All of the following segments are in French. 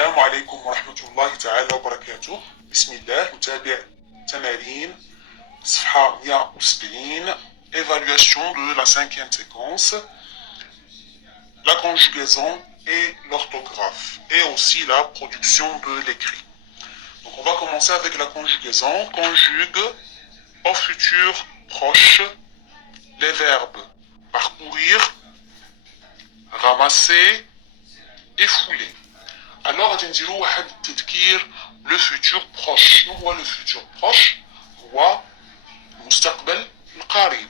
السلام عليكم ورحمة الله تعالى وبركاته. بسم الله. نتابع تمارين صفحة 170. Évaluation de la cinquième séquence, la conjugaison et l'orthographe, et aussi la production de l'écrit. Donc on va commencer avec la conjugaison. Conjugue au futur proche les verbes parcourir, ramasser et fouler. Alors, le futur proche. Le futur proche هو المستقبل القريب.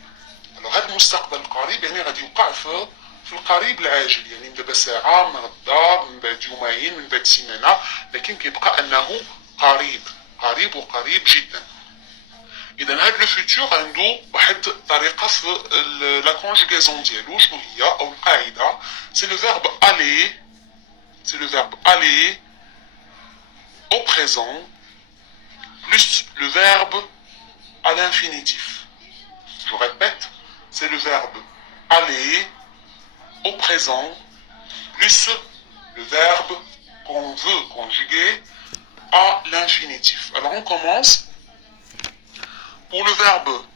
Alors هذا المستقبل القريب يعني غادي يوقع في القريب العاجل، يعني من دابا ساعة، من غدا، من بعد يومين، من بعد سيمانة، لكن كيبقى أنه قريب قريب وقريب جدا. إذا هذا لو فيتور عنده واحد الطريقة في لا كونجوغاسيون ديالو. شنو هي أو القاعدة؟ سي لو فيرب aller. C'est le verbe aller au présent plus le verbe à l'infinitif. Je répète, c'est le verbe aller au présent plus le verbe qu'on veut conjuguer à l'infinitif. Alors on commence. Pour le verbe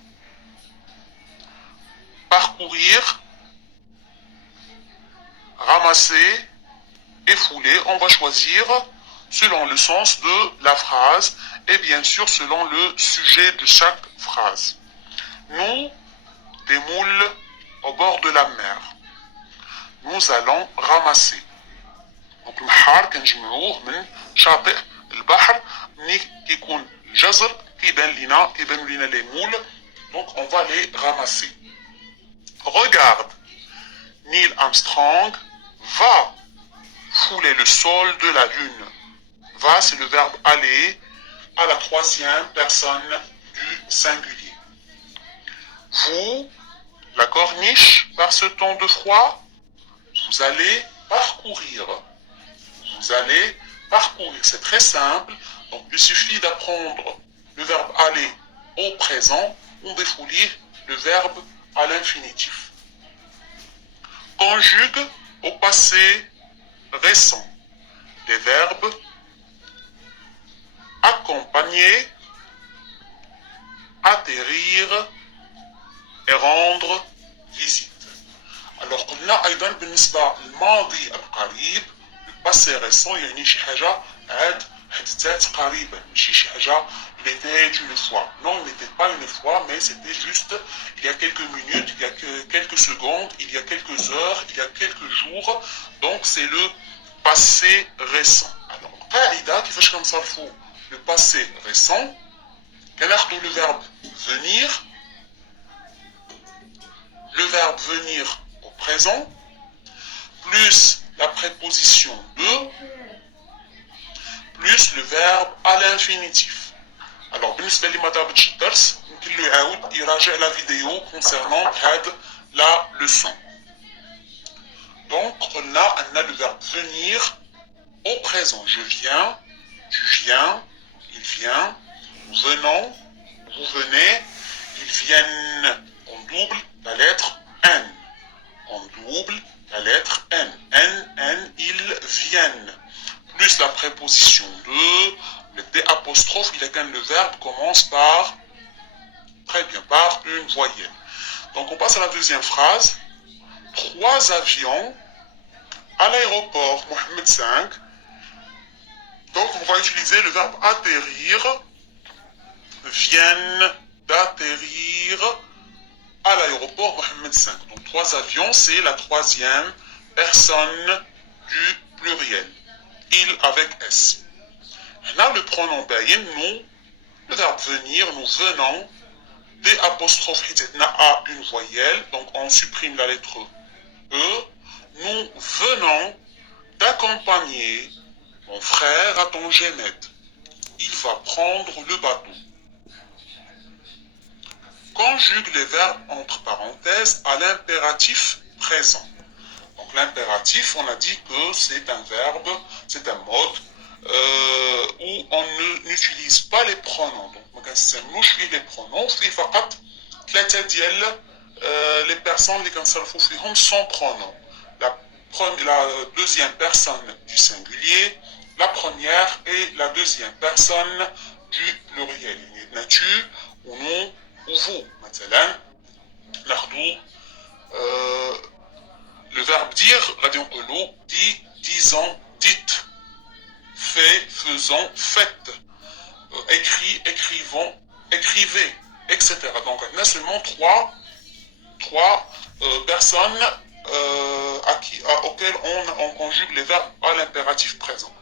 parcourir, ramasser et fouler, on va choisir selon le sens de la phrase et bien sûr selon le sujet de chaque phrase. Nous, des moules au bord de la mer, nous allons ramasser. Donc البحر كنجمعوه من شاطئ البحر. ملي كيكون الجزر كيبانوا لينا les moules, donc on va les ramasser. Regarde, Neil Armstrong va fouler le sol de la lune. Va, c'est le verbe aller à la troisième personne du singulier. Vous, la corniche, par ce temps de froid, vous allez parcourir. Vous allez parcourir. C'est très simple. Donc, il suffit d'apprendre le verbe aller au présent ou défoulir le verbe à l'infinitif. Conjugue au passé récent des verbes accompagner, atterrir et rendre visite. Alors قلنا أيضا بالنسبة للماضي القريب الباسي ريسون يعني شي حاجة عاد حدثت قريبا، ماشي شي حاجة il était une fois. Non, il n'était pas une fois, mais c'était juste il y a quelques minutes, il y a quelques secondes, il y a quelques heures, il y a quelques jours. Donc c'est le passé récent. Alors, قاعدة كيفاش كنصرفوا le passé récent؟ كناخدو le verbe venir, le verbe venir au présent, plus la préposition de, plus le verbe à l'infinitif. Alors, بالنسبة اللي ما تابعش الدرس يمكن له يعاود يراجع la vidéo concernant la leçon. Donc, on a le verbe venir au présent. Je viens, tu viens, il vient, nous venons, vous venez, ils viennent. On double la lettre N. On double la lettre N. N, ils viennent. Plus la préposition de, le D apostrophe, il est quand le verbe commence par, très bien, par une voyelle. Donc on passe à la deuxième phrase. 3 avions à l'aéroport Mohamed V. Donc on va utiliser le verbe atterrir, viennent d'atterrir à l'aéroport Mohamed V. Donc 3 avions, c'est la troisième personne du pluriel. Il avec S. Là le pronom bayin, nous, le verbe venir, nous venons, des apostrophes à une voyelle, donc on supprime la lettre E. Nous venons d'accompagner mon frère à Tangemet. Il va prendre le bateau. Conjugue les verbes entre parenthèses à l'impératif présent. Donc l'impératif, on a dit que c'est un verbe, c'est un mode où on n'utilise pas les pronoms. Donc ما كنستعملوش فيه les pronoms، فيه فقط 3 ديال les personnes اللي كنصرفوا فيهم sans pronom. La deuxième personne du singulier, la première et la deuxième personne du pluriel. نتو ونو وفو مثلا ناخدو le verbe dire غادي نقولو dit, disons, dites, fait, faisons, faites, écrit, écrivons, écrivez, etc. Donc on a seulement trois personnes auxquelles on conjugue les verbes à l'impératif présent.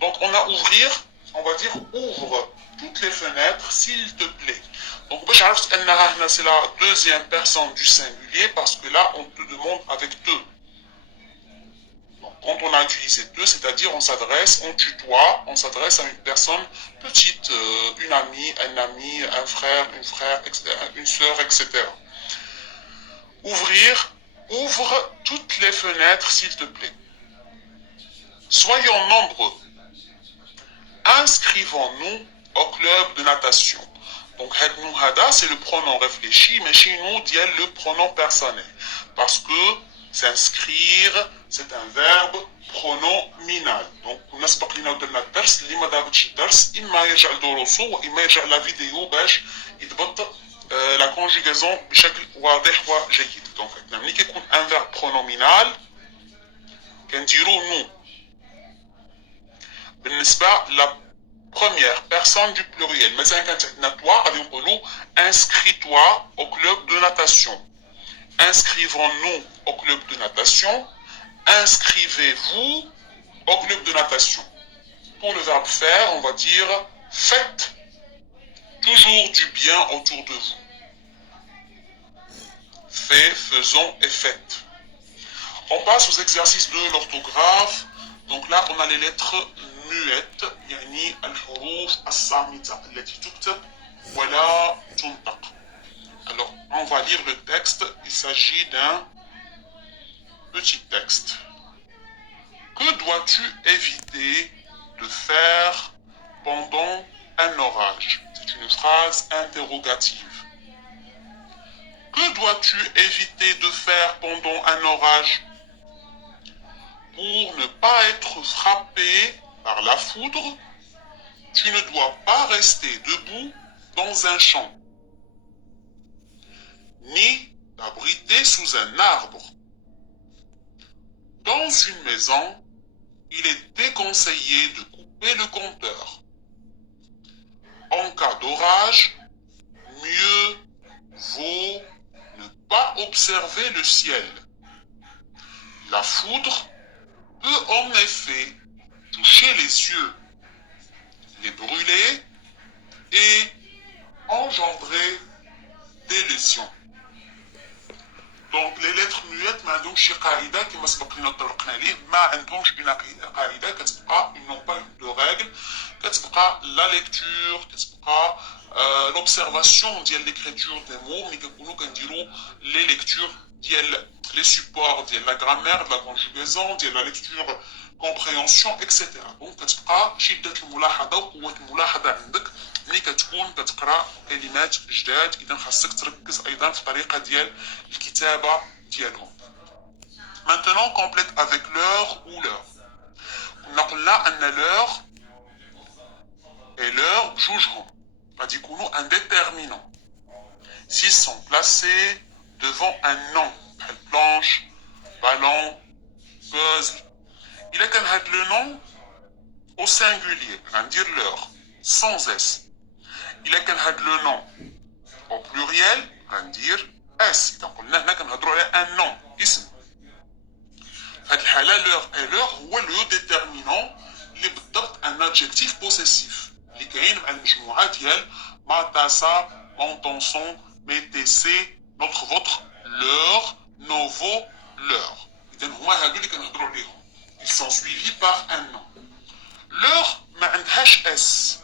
Donc on a ouvrir, on va dire ouvre toutes les fenêtres s'il te plaît. Donc c'est la deuxième personne du singulier parce que là on te demande avec deux. Donc quand on a utilisé deux, c'est-à-dire on s'adresse, on tutoie, on s'adresse à une personne petite, une amie, un ami, un frère, etc., une sœur, etc. Ouvrir, ouvre toutes les fenêtres s'il te plaît. Soyons nombreux. Inscrivons-nous au club de natation. Donc, c'est le pronom réfléchi, mais chez nous, il y a le pronom personnel. Parce que s'inscrire, c'est un verbe pronominal. Donc, on a ce qu'il y a dans le ders, il m'a dit la vidéo, la conjugaison, donc, un verbe pronominal, qu'on dirait nous. La première personne du pluriel. Mais c'est un toi, inscris-toi au club de natation. Inscrivons-nous au club de natation. Inscrivez-vous au club de natation. Pour le verbe faire, on va dire faites toujours du bien autour de vous. Fait, faisons et faites. On passe aux exercices de l'orthographe. Donc là, on a les lettres muettes, يعني الحروف الصامتة التي تكتب ولا تنطق. Alors, on va lire le texte. Il s'agit d'un petit texte. Que dois-tu éviter de faire pendant un orage? C'est une phrase interrogative. Que dois-tu éviter de faire pendant un orage? Pour ne pas être frappé par la foudre, tu ne dois pas rester debout dans un champ, ni t'abriter sous un arbre. Dans une maison, il est déconseillé de couper le compteur. En cas d'orage, mieux vaut ne pas observer le ciel. La foudre peut en effet toucher les yeux, les brûler et engendrer des lésions. Donc les lettres muettes ما عندهمش شي قاعده كما سبق لنا طرقنا ليه ما عندهمش une قاعده كتبقى ils n'ont pas de règle كتبقى la lecture كتبقى l'observation ديال l'écriture des mots ملي كنكونوا كنديروا les lectures ديال les supports ديال la grammaire de la conjugaison ديال la lecture compréhension etc. donc كتبقى شده الملاحظه وقوه الملاحظه عندك ملي كتكون كتقرا كلمات جداد. اذا خاصك تركز ايضا في الطريقه ديال الكتابه ديالهم. Maintenant complète avec l'heure ou l'heure. قلنا قلنا ان l'heure et l'heure جوجهم غادي يكونوا un déterminant s'ils sont placés devant un nom بحال planche, ballon, puzzle. إلا كان هاد le nom au singulier غندير l'heure sans s. إلا كان هاد لو نون au pluriel غندير اس. إذا قلنا هنا كنهضروا على ان نون اسم. في هاد الحالة لور اي لور هو لو ديتيرمينون اللي بالضبط ان ادجيكتيف بوسيسيف اللي كاين مع المجموعة ديال ما تاسا مون طونسون ميتيسي نوتخ فوتخ لور نوفو لور. إذا هما هادو اللي كنهضروا عليهم. ils sont suivis par un nom. لور ما عندهاش اس.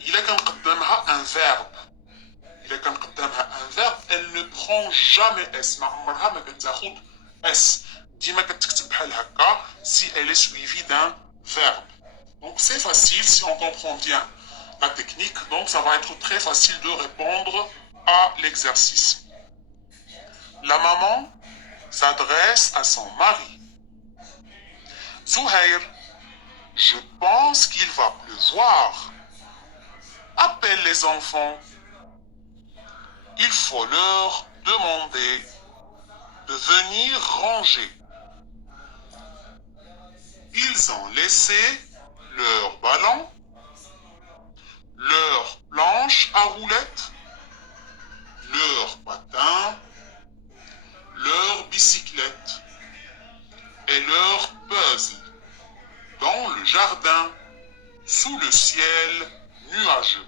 إذا كان قدامها un verbe, إذا كان قدامها un verbe, elle ne prend jamais S. ما عمرها ما كتاخد S. ديما كتكتب بحال هكا si elle est suivie d'un verbe. Donc c'est facile si on comprend bien la technique. Donc ça va être très facile de répondre à l'exercice. La maman s'adresse à son mari. Zouhair, Je pense qu'il va pleuvoir. Appelle les enfants. Il faut leur demander de venir ranger. Ils ont laissé leur ballon, leur planche à roulettes, leur patin, leur bicyclette et leur puzzle dans le jardin sous le ciel nuageux.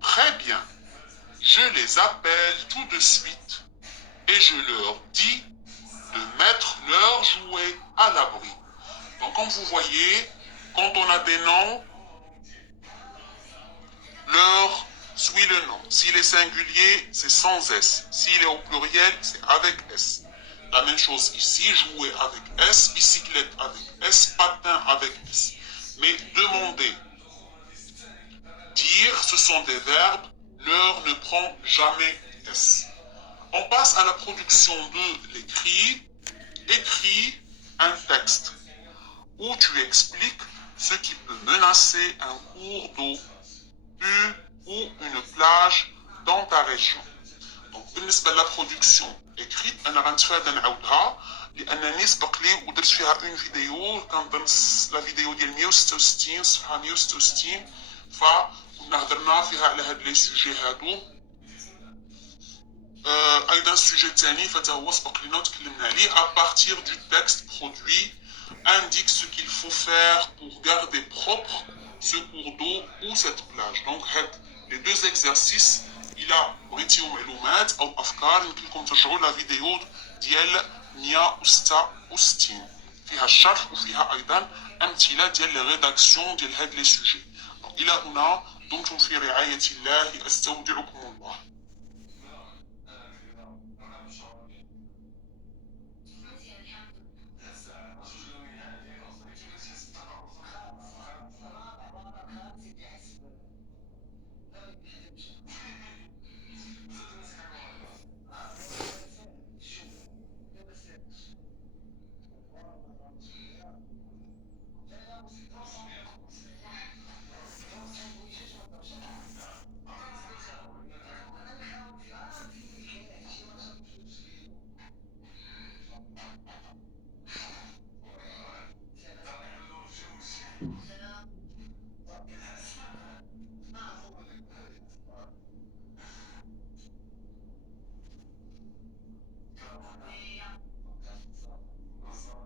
Très bien, je les appelle tout de suite et je leur dis de mettre leurs jouets à l'abri. Donc comme vous voyez, quand on a des noms, leur suit le nom. S'il est singulier, c'est sans S. S'il est au pluriel, c'est avec S. La même chose ici, jouer avec S, bicyclette avec S, patin avec S. Mais demander, dire, ce sont des verbes, l'heure ne prend jamais S. On passe à la production de l'écrit. Écris un texte où tu expliques ce qui peut menacer un cours d'eau, ou une plage dans ta région. Donc بالنسبة للبرودكسيون écrite أنا غنتفادى نعاودها لأنني سبق لي ودرت فيها اون فيديو كنظن لا فيديو ديال 166 صفحة 166 فكنا هضرنا فيها على هاد لي سوجي هادو. ايضا السوجي الثاني فتا هو سبق لينا وتكلمنا عليه à partir du texte produit indique ce qu'il faut faire pour garder propre ce cours d'eau ou cette plage. Donc les deux exercices الى بغيتيو معلومات او افكار يمكن لكم ترجعوا لا فيديو ديال 166 فيها الشرح وفيها ايضا امثله ديال لي ريداكسيون ديال هاد لي سوجي. الى هنا دمتم في رعايه الله استودعكم الله.